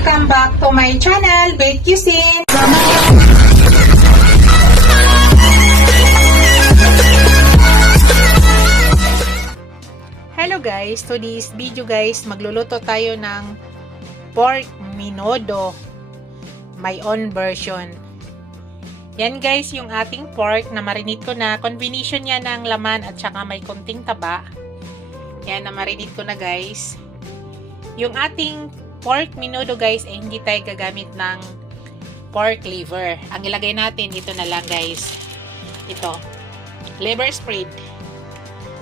Welcome back to my channel, Bake Cuisine. Hello guys, today's video guys, magluluto tayo ng pork menudo, my own version. Yan guys, yung ating pork na marinate ko na, combination niya ng laman at saka may konting taba. Yan, na marinate ko na guys. Yung ating pork menudo guys, ay hindi tayo gagamit ng pork liver. Ang ilagay natin, ito na lang guys. Ito, liver spread.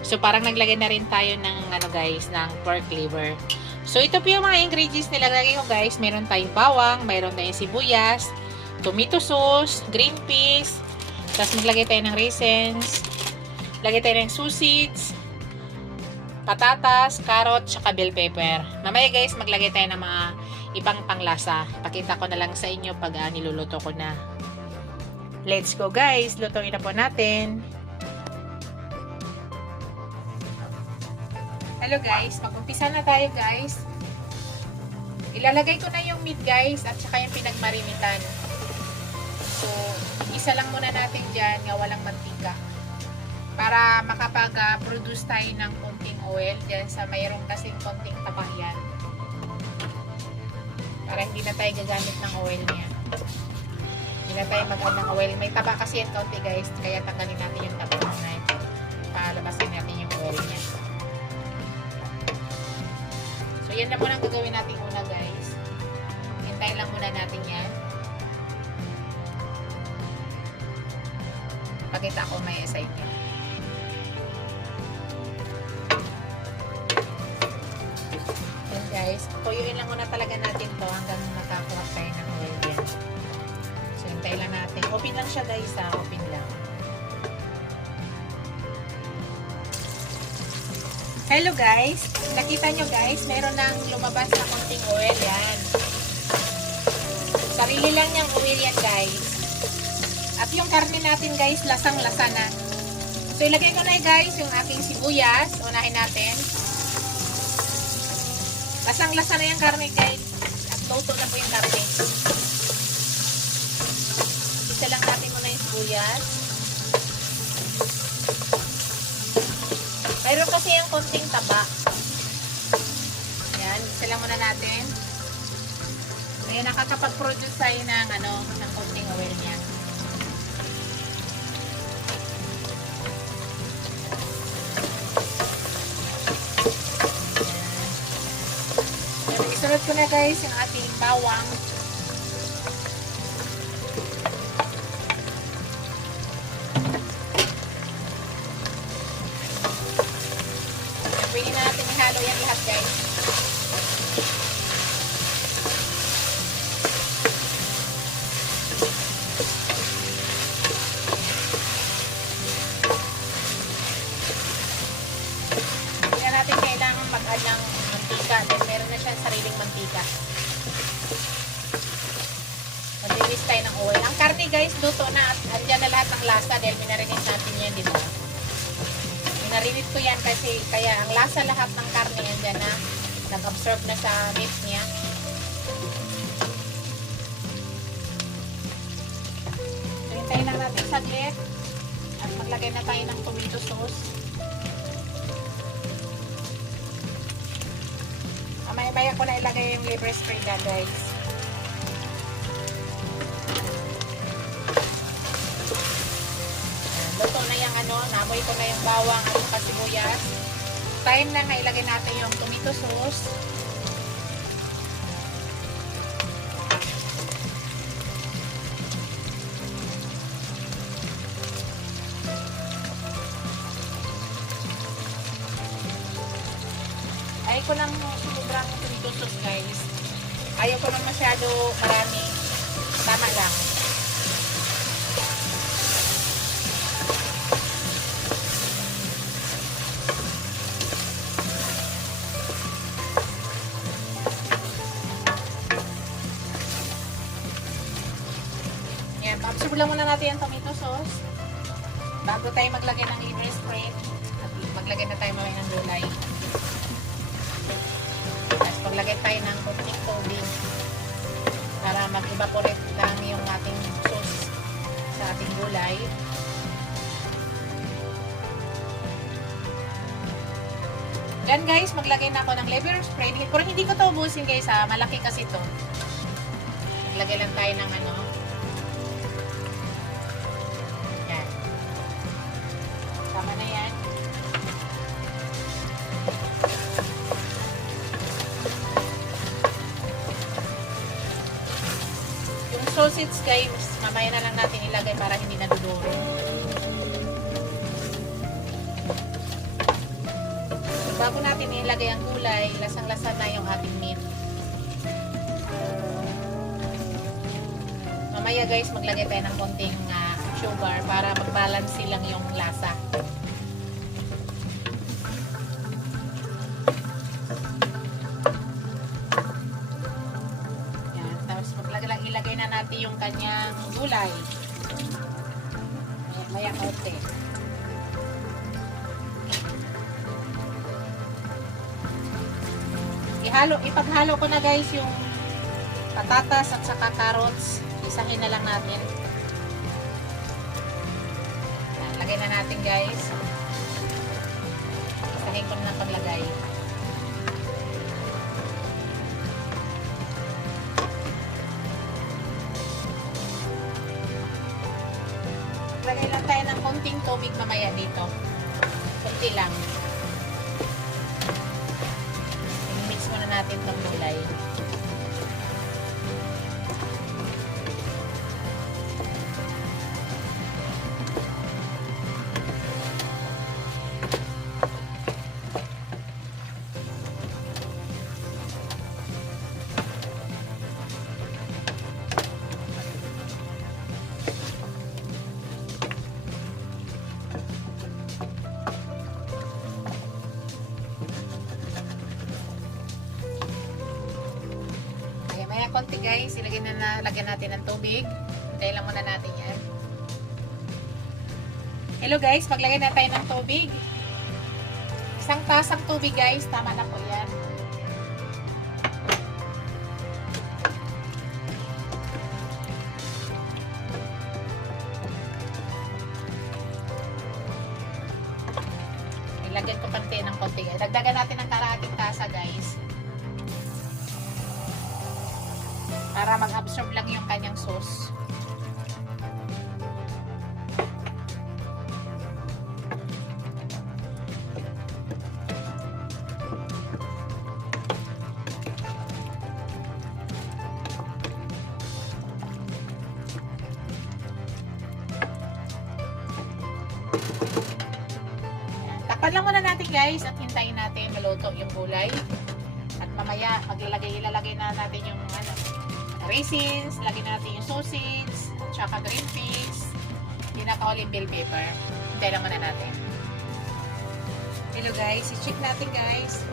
So, parang naglagay na rin tayo ng, guys, ng pork liver. So, ito po yung mga ingredients nilagay ko guys. Meron tayong bawang, meron tayong sibuyas, tomato sauce, green peas, tapos maglagay tayo ng raisins, lagay tayo ng sausage, patatas, carrot, tsaka bell pepper. Mamaya guys, maglagay tayo ng mga ibang panglasa. Pakita ko na lang sa inyo pag niluluto ko na. Let's go guys, lutuin na po natin. Hello guys, mag-umpisa na tayo guys. Ilalagay ko na yung meat guys at saka yung pinagmarinitan. So, isa lang muna natin dyan nga walang mantika. Para makapag-produce tayo ng konting oil dyan sa mayroong kasing konting taba yan. Para hindi na tayo gagamit ng oil niya. Hindi na tayo mag-add ng oil. May taba kasi yan konti guys. Kaya tanggalin natin yung taba na palabasin natin yung oil niya. So yan na muna ang gagawin natin una guys. Hintayin lang muna natin yan. Pakita ko may aside niya. Guys, tuyuin lang muna talaga natin to hanggang makakuha tayo ng oil yan. So, hintay lang natin. Open lang siya guys ha, open lang. Hello guys, nakita nyo guys, meron nang lumabas na konting oil yan. Sarili lang niyang oil yan guys. At yung karne natin guys, lasang-lasa na. So, ilagay ko na guys yung aking sibuyas. Unahin natin. Lasang-lasa na yung karne guys. At luto na po yung karne. Isa lang natin muna yung sibuyas. Mayroon kasi yung konting taba. Yan. Isa lang muna natin. Ngayon nakakapag-produce tayo ng konting oil niya. Isunod ko na guys yung ating bawang. Pwede na natin ihalo yan lahat guys. Hindi na natin kailangan mag-add ng mantika. Then meron na siyang sariling mantika. Mag-release tayo ng oil. Ang karne guys, luto na at andyan na lahat ng lasa dahil minarinate natin yan, di ba? Minarinate ko yan kasi kaya ang lasa lahat ng karne andyan na nag-absorb na sa meat niya. So, hintayin lang natin saglit at maglagay na tayo ng tomato sauce. Maya ko na ilagay yung liver spread na guys. Luto na yung namoy ko na yung bawang at saka sibuyas. Time na nga ilagay natin yung tomato sauce. Ayaw ko lang sobrang tomato sauce guys. Ayaw ko lang masyado marami. Tama lang. Yan. Absorb lang muna natin yung tomato sauce. Bago tayo maglagay ng liver spread. At maglagay na tayo mamaya ng gulay. Maglagay tayo ng konting tubig. mag-evaporate lang yung ating sauce sa ating gulay. Yan guys, maglagay na ako ng liver spray. Pero hindi ko to ubusin guys ha. Malaki kasi to. Maglagay lang tayo ng ano. Yan. Tama na yan. Yung sausage guys, mamaya na lang natin ilagay para hindi naduduro. Bago natin ilagay ang gulay, lasang-lasa na yung ating meat. Mamaya guys, maglagay tayo ng konting sugar para mag-balance lang yung lasa. Yan, tapos ilagay na natin yung kanyang gulay. Maya konti. Ipaghalo ko na guys yung patatas at saka carrots. Isahin na lang natin. Yan, lagay na natin guys. Isahin ko na paglagay. Lagay lang tayo ng konting tubig mamaya dito. Kunti lang. Natin itong gulay. Konti guys, lagyan natin ng tubig. Hintayin lang muna natin yan. Hello guys, maglagay na tayo ng tubig. Isang tasang tubig guys, tama na po yan. Ilagyan ko pante ng konti. Dagdagan natin ng kalahating tasa guys. Para mag-absorb lang yung kanyang sauce. Takpan lang muna natin guys at hintayin natin maluto yung gulay. At mamaya ilalagay na natin yung raisins, lagyan natin yung sausage, tsaka green peas, yung naka-olive bell pepper. Hintay lang muna natin. Hello guys, i-check natin guys.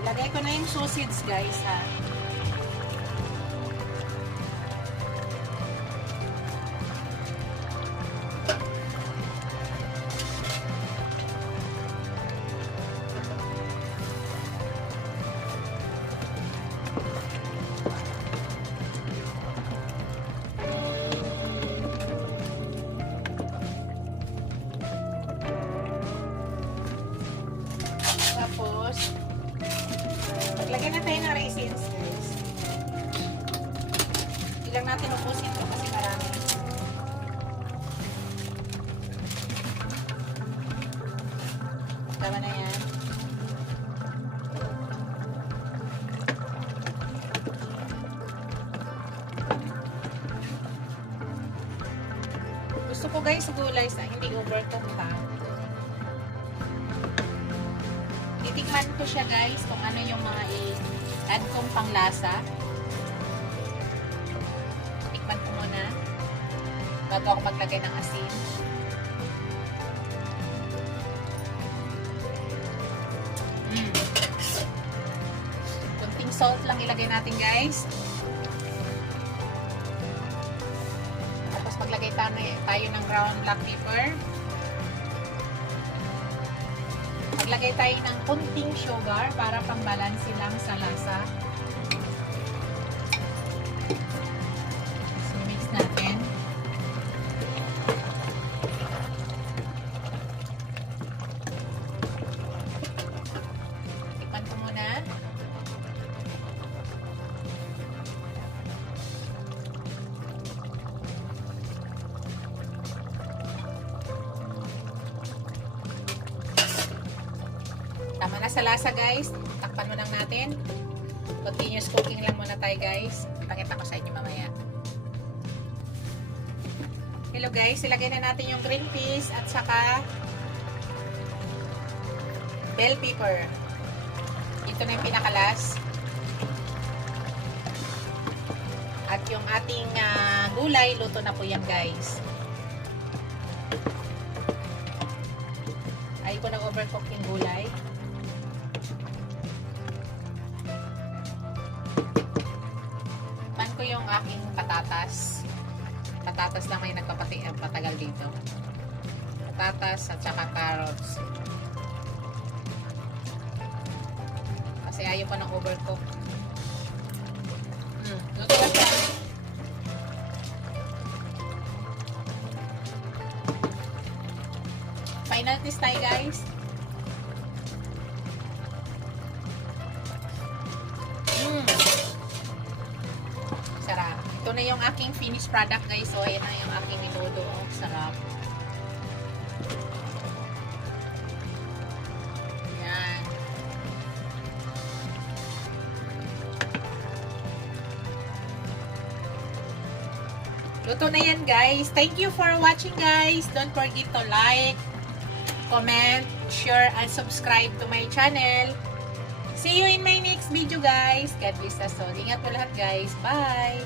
Ilagay ko na yung sausage guys ha. Maglagay na tayo ng raisins guys. Ilang natin upusin ito kasi marami. Tama na yan. Gusto ko guys gulay sa hindi overcooked ha. Titikman ko siya guys kung ano yung mga i-add kong panglasa. Tikman ko muna bago ako maglagay ng asin. Kunting salt lang ilagay natin guys. Tapos maglagay tayo ng ground black pepper. Maglagay tayo ng kunting sugar para pambalansi lang sa lasa. So, mix natin. Tikman ko muna. Tama na sa lasa guys. Takpan mo lang natin. Continuous cooking lang muna tayo guys. Pakita ko sa inyo mamaya. Hello guys, ilagay na natin yung green peas at saka bell pepper. Ito na yung pinakalas. At yung ating gulay, luto na po yan guys. Ay ko nag-overcook yung gulay. Pan ko yung aking patatas. Patatas lang may nagpapatagal dito. Patatas at saka carrots. Kasi ayaw ko ng overcook. Luto na siya. Final test tayo guys. Sarap. Ito na yung aking finished product guys. So ayan na yung aking menudo. Sarap. Yan. Luto na yan guys. Thank you for watching guys. Don't forget to like, comment, share, and subscribe to my channel. See you in my next video guys. God bless us all. Ingat po lahat guys. Bye!